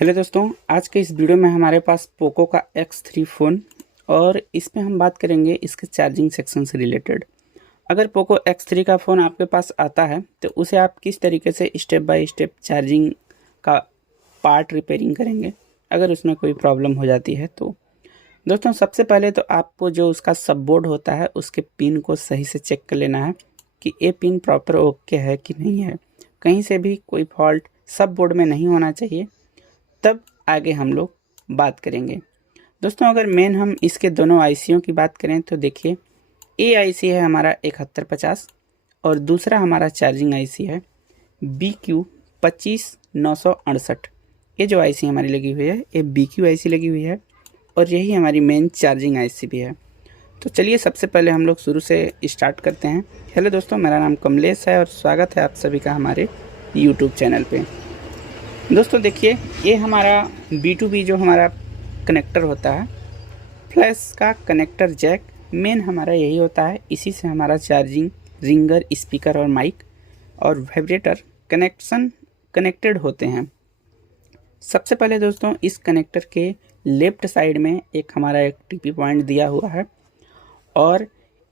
Hello दोस्तों, आज के इस वीडियो में हमारे पास पोको का X3 फ़ोन और इसमें हम बात करेंगे इसके चार्जिंग सेक्शन से रिलेटेड। अगर पोको X3 का फ़ोन आपके पास आता है तो उसे आप किस तरीके से स्टेप बाय स्टेप चार्जिंग का पार्ट रिपेयरिंग करेंगे अगर उसमें कोई प्रॉब्लम हो जाती है तो। दोस्तों, सबसे पहले तो आपको जो उसका सब बोर्ड होता है उसके पिन को सही से चेक कर लेना है कि ये पिन प्रॉपर ओके है कि नहीं है। कहीं से भी कोई फॉल्ट सब बोर्ड में नहीं होना चाहिए, तब आगे हम लोग बात करेंगे। दोस्तों, अगर मेन हम इसके दोनों आईसीयों की बात करें तो देखिए, ए आईसी है हमारा 7150 और दूसरा हमारा चार्जिंग आईसी है BQ25968। ये जो आईसी हमारी लगी हुई है ये BQ आईसी लगी हुई है और यही हमारी मेन चार्जिंग आईसी भी है। तो चलिए सबसे पहले हम लोग शुरू से स्टार्ट करते हैं। हेलो दोस्तों, मेरा नाम कमलेश है और स्वागत है आप सभी का हमारे यूट्यूब चैनल पे। दोस्तों देखिए, ये हमारा B2B जो हमारा कनेक्टर होता है, फ्लैश का कनेक्टर जैक मेन हमारा यही होता है। इसी से हमारा चार्जिंग, रिंगर, स्पीकर और माइक और वाइब्रेटर कनेक्टेड होते हैं। सबसे पहले दोस्तों, इस कनेक्टर के लेफ्ट साइड में हमारा एक टीपी पॉइंट दिया हुआ है और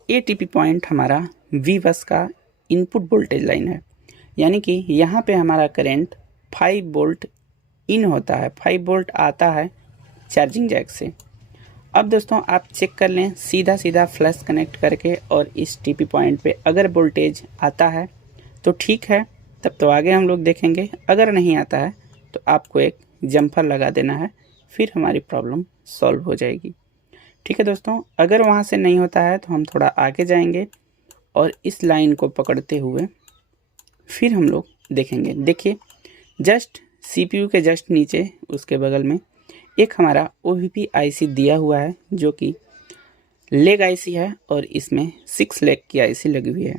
ये टीपी पॉइंट हमारा V बस का इनपुट वोल्टेज लाइन है, यानी कि यहाँ पे हमारा करेंट 5 वोल्ट इन होता है, 5 वोल्ट आता है चार्जिंग जैक से। अब दोस्तों आप चेक कर लें सीधा फ्लैश कनेक्ट करके, और इस टीपी पॉइंट पे अगर वोल्टेज आता है तो ठीक है, तब तो आगे हम लोग देखेंगे। अगर नहीं आता है तो आपको एक जम्फर लगा देना है, फिर हमारी प्रॉब्लम सॉल्व हो जाएगी। ठीक है दोस्तों, अगर वहाँ से नहीं होता है तो हम थोड़ा आगे जाएंगे और इस लाइन को पकड़ते हुए फिर हम लोग देखेंगे। देखिए, जस्ट CPU के जस्ट नीचे उसके बगल में एक हमारा OVP IC दिया हुआ है जो कि लेग IC है और इसमें 6 लेग की IC लगी हुई है।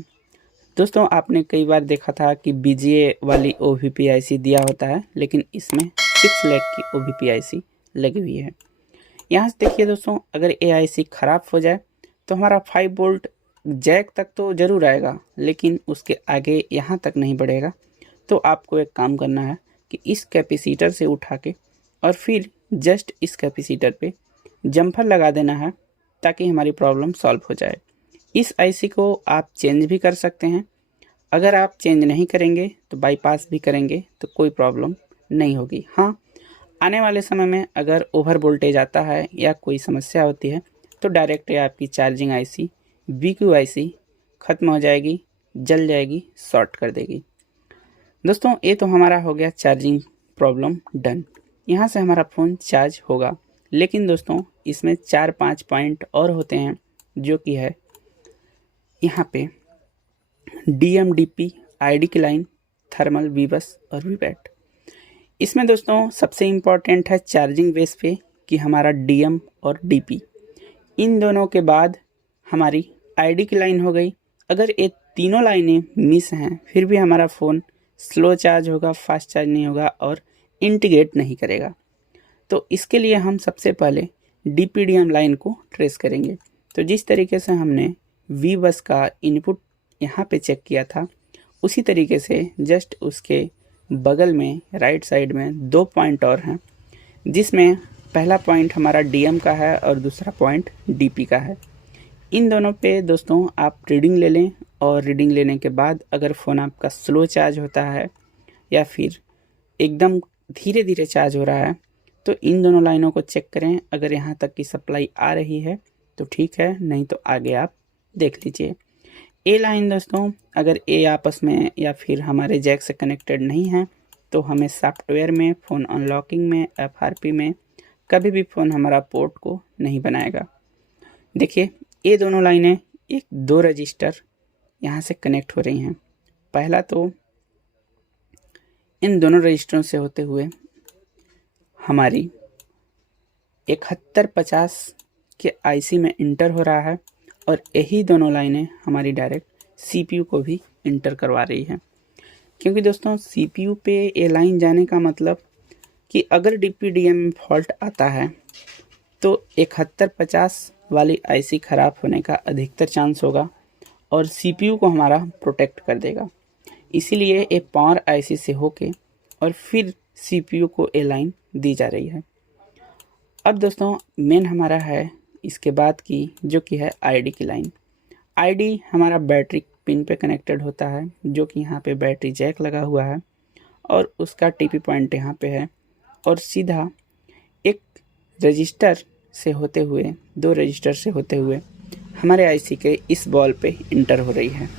दोस्तों, आपने कई बार देखा था कि BGA वाली OVP IC दिया होता है, लेकिन इसमें 6 लेग की OVP IC लगी हुई है। यहाँ से देखिए दोस्तों, अगर ये IC ख़राब हो जाए तो हमारा 5 वोल्ट जैक तक तो ज़रूर आएगा, लेकिन उसके आगे यहाँ तक नहीं बढ़ेगा। तो आपको एक काम करना है कि इस कैपेसिटर से उठा के और फिर जस्ट इस कैपेसिटर पे जम्फर लगा देना है ताकि हमारी प्रॉब्लम सॉल्व हो जाए। इस आईसी को आप चेंज भी कर सकते हैं। अगर आप चेंज नहीं करेंगे तो बाईपास भी करेंगे तो कोई प्रॉब्लम नहीं होगी। हाँ, आने वाले समय में अगर ओवर वोल्टेज आता है या कोई समस्या होती है तो डायरेक्ट आपकी चार्जिंग आईसी BQ आईसी ख़त्म हो जाएगी, जल जाएगी, शॉर्ट कर देगी। दोस्तों, ये तो हमारा हो गया चार्जिंग प्रॉब्लम डन। यहाँ से हमारा फ़ोन चार्ज होगा, लेकिन दोस्तों इसमें 4-5 पॉइंट और होते हैं जो कि है यहाँ पे DMDP ID की लाइन, थर्मल, V बस और VBAT। इसमें दोस्तों सबसे इम्पॉर्टेंट है चार्जिंग बेस पे कि हमारा DM और DP, इन दोनों के बाद हमारी ID की लाइन हो गई। अगर ये तीनों लाइनें मिस हैं फिर भी हमारा फ़ोन स्लो चार्ज होगा, फास्ट चार्ज नहीं होगा और इंटीग्रेट नहीं करेगा। तो इसके लिए हम सबसे पहले DPDM लाइन को ट्रेस करेंगे। तो जिस तरीके से हमने V बस का इनपुट यहाँ पे चेक किया था, उसी तरीके से जस्ट उसके बगल में राइट साइड में 2 पॉइंट और हैं, जिसमें पहला पॉइंट हमारा DM का है और दूसरा पॉइंट DP का है। इन दोनों पे दोस्तों आप रीडिंग ले लें और रीडिंग लेने के बाद अगर फ़ोन आपका स्लो चार्ज होता है या फिर एकदम धीरे धीरे चार्ज हो रहा है तो इन दोनों लाइनों को चेक करें। अगर यहाँ तक की सप्लाई आ रही है तो ठीक है, नहीं तो आगे आप देख लीजिए। ए लाइन दोस्तों, अगर ए आपस में या फिर हमारे जैक से कनेक्टेड नहीं है तो हमें सॉफ्टवेयर में, फ़ोन अनलॉकिंग में, FRP में कभी भी फ़ोन हमारा पोर्ट को नहीं बनाएगा। देखिए, ये दोनों लाइनें 2 रजिस्टर यहाँ से कनेक्ट हो रही हैं। पहला तो इन दोनों रजिस्टरों से होते हुए हमारी 7150 के आईसी में इंटर हो रहा है और यही दोनों लाइनें हमारी डायरेक्ट CPU को भी इंटर करवा रही है। क्योंकि दोस्तों CPU पे ये लाइन जाने का मतलब कि अगर DPDM में फॉल्ट आता है तो 7150 वाली आईसी ख़राब होने का अधिकतर चांस होगा और CPU को हमारा प्रोटेक्ट कर देगा। इसीलिए ये पावर आईसी से होके और फिर CPU को ए लाइन दी जा रही है। अब दोस्तों मेन हमारा है इसके बाद की जो कि है आईडी की लाइन। आईडी हमारा बैटरी पिन पे कनेक्टेड होता है, जो कि यहाँ पे बैटरी जैक लगा हुआ है और उसका टीपी पॉइंट यहाँ पे है और सीधा एक रजिस्टर से होते हुए, 2 रजिस्टर से होते हुए हमारे आईसी के इस बॉल पे इंटर हो रही है।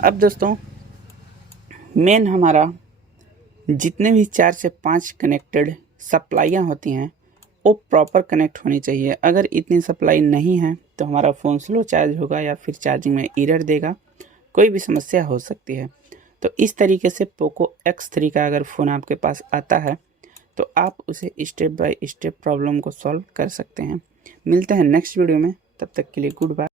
अब दोस्तों मेन हमारा जितने भी 4 से 5 कनेक्टेड सप्लाइयाँ होती हैं वो प्रॉपर कनेक्ट होनी चाहिए। अगर इतनी सप्लाई नहीं है तो हमारा फ़ोन स्लो चार्ज होगा या फिर चार्जिंग में एरर देगा, कोई भी समस्या हो सकती है। तो इस तरीके से पोको X3 का अगर फ़ोन आपके पास आता है तो आप उसे स्टेप बाय स्टेप प्रॉब्लम को सॉल्व कर सकते हैं। मिलते हैं नेक्स्ट वीडियो में, तब तक के लिए गुड बाय।